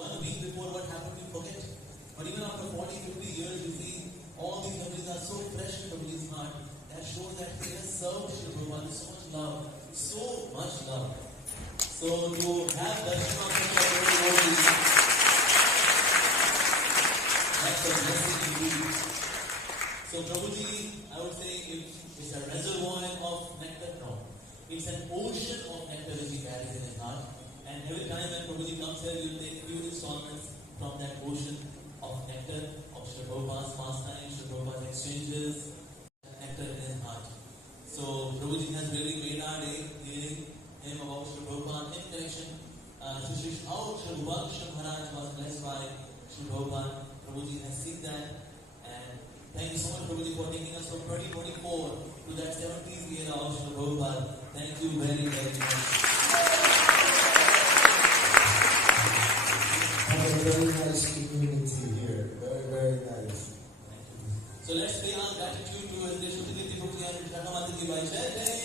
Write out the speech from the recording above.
1 week before what happened, we forget. But even after 40, 50 years, you see all these memories are so fresh in Prabhuji's heart. That shows that he has served Sri Prabhupada with so much love. So much love. So to have darshan of such a Prabhuji, that's a blessing indeed. So Prabhuji, I would say it's a reservoir of nectar. No. It's an ocean of nectar which he carries in his heart. And every time when Prabhuji comes here, we will take few installments from that ocean of nectar of Sri Prabhupada's pastimes, Sri Prabhupada's exchanges, nectar in his heart. So Prabhuji has really made our day hearing him about Sri Prabhupada in connection to how Sri Bhagavatam Maharaj was blessed by Sri Prabhupada. Prabhuji has seen that. And thank you so much, Prabhuji, for taking us from 2024 to that 70th year of Sri Prabhupada. Thank you very, very much. Have a very nice community here. Very, very nice. So let's pay our gratitude to His Shri Prabhuji and Shri Mataji Bhai. Jai Jai.